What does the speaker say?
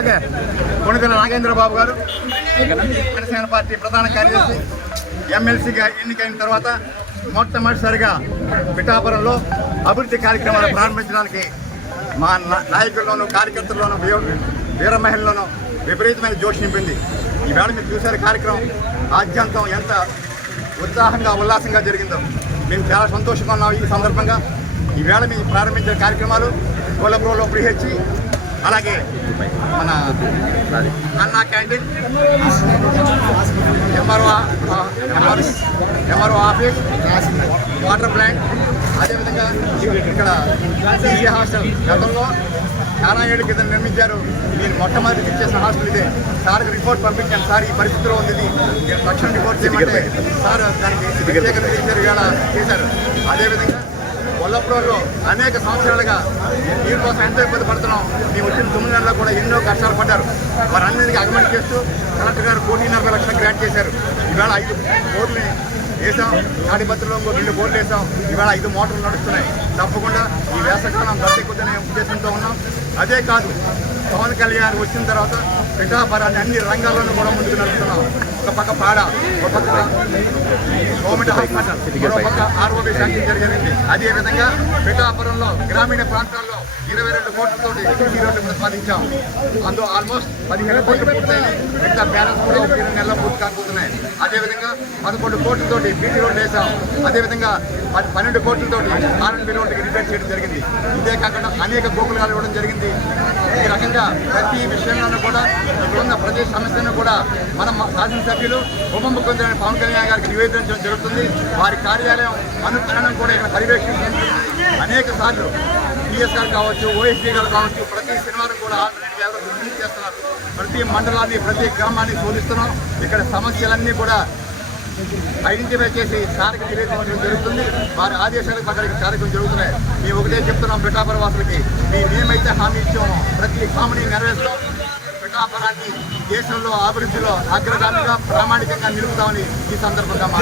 అలాగే కొనుగోలు నాగేంద్రబాబు గారు జనసేన పార్టీ ప్రధాన కార్యదర్శి ఎమ్మెల్సీగా ఎన్నికైన తర్వాత మొట్టమొదటిసారిగా పిఠాపురంలో అభివృద్ధి కార్యక్రమాలు ప్రారంభించడానికి మా నాయకుల్లోనూ కార్యకర్తల్లోనూ వీర- మహిళల్లోనూ విపరీతమైన జోష్ నింపింది. ఈవేళ మీరు చూసారు కార్యక్రమం ఆద్యంతం ఎంత ఉత్సాహంగా ఉల్లాసంగా జరిగిందో. మేము చాలా సంతోషంగా ఉన్నాం ఈ సందర్భంగా. ఈవేళ మేము ప్రారంభించిన కార్యక్రమాలు కోలబ్రోలో ప్రిహెచ్చి అలాగే మన Anna canteen. MRO MRO office water plant. అదేవిధంగా ఇక్కడ సిసి హాస్టల్ గతంలో చాలా ఏళ్ళ క్రితం నిర్మించారు. మీరు మొట్టమొదటి ఇచ్చేసిన హాస్టల్ ఇదే. సార్కి రిపోర్ట్ పంపించాను. సార్ ఈ పరిస్థితిలో ఉంది తక్షణ రిపోర్ట్ చేయమంటే సార్ దానికి ప్రత్యేక నిరీక్షణ వేళ చేశారు. అదేవిధంగా కొల్లపురంలో అనేక సంవత్సరాలుగా నీరు కోసం ఎంతో ఇబ్బంది పడుతున్నాం. మేము వచ్చిన తొమ్మిది నెలల్లో కూడా ఎన్నో కష్టాలు పడ్డారు. వారందరికీ అగమని చేస్తూ కలెక్టర్ గారు కోటిన్నర లక్షలు గ్రాంట్ చేశారు. ఇవాళ ఐదు కోట్లని వేసాం తాడిపత్రిలో ఇంకో రెండు కోట్లు వేసాం ఇవాళ ఐదు మోటార్లు నడుస్తున్నాయి. తప్పకుండా ఈ వేసవకాలం బ్రతికుద్దనే ఉద్దేశంతో ఉన్నాం. అదే కాదు పవన్ కళ్యాణ్ వచ్చిన తర్వాత పిఠాపరాన్ని అన్ని రంగాల్లోనూ కూడా ముందుకు నడుస్తున్నాం ఒక పక్క పాడ ఒక పక్క గవర్నమెంట్ హాస్పిటల్ ఒక పక్క ఆర్ఓబి శాంతి జరిగింది. అదే విధంగా పిఠాపురంలో గ్రామీణ ప్రాంతాల్లో ఇరవై రెండు కోట్లతో సీసీ రోడ్లు ప్రతిపాదించాం. అందులో ఆల్మోస్ట్ పదిహేను కోట్లు పూర్తయింది మిగతా బ్యాలెన్స్ కూడా ఒక ఇరవై కాకపోతున్నాయి. అదేవిధంగా పదకొండు కోట్లతోటి బీటీ రోడ్డు వేసాం అదేవిధంగా పది- పన్నెండు కోట్లతోటి ఆర్ఎన్బి రోడ్డుకి రిపేర్ చేయడం జరిగింది. ఇదే కాకుండా అనేక గోకులాలు ఇవ్వడం జరిగింది. ఈ రకంగా ప్రతి విషయంలోనూ కూడా ఇక్కడున్న ప్రతి సమస్యను కూడా మనం శాసనసభ్యులు ఉప ముఖ్యమంత్రి పవన్ కళ్యాణ్ గారికి నివేదించడం జరుగుతుంది. వారి కార్యాలయం అనుక్షణం కూడా ఇక్కడ పర్యవేక్షించడం అనేక సార్లు పిఎస్ గారు కావచ్చు ఓఎస్డీ గారు కావచ్చు ప్రతి శనివారం కూడా ఆల్టర్నేట్ విజిట్ చేస్తున్నారు. ప్రతి మండలాన్ని ప్రతి గ్రామాన్ని శోధిస్తున్నాం. ఇక్కడ సమస్యలన్నీ కూడా ఐడెంటిఫై చేసి సార్కి నివేదించడం జరుగుతుంది. వారి ఆదేశాలకు అక్కడికి కార్యక్రమం జరుగుతున్నాయి. మేము ఒకటే చెప్తున్నాం పిఠాపుర వాసులకి మేము ఏమైతే హామీ ఇచ్చామో. ప్రతి హామీని నెరవేరుస్తాం. పిఠాపురాన్ని దేశంలో అభివృద్ధిలో అగ్రగామిగా ప్రామాణికంగా నిలుపుతామని ఈ సందర్భంగా మా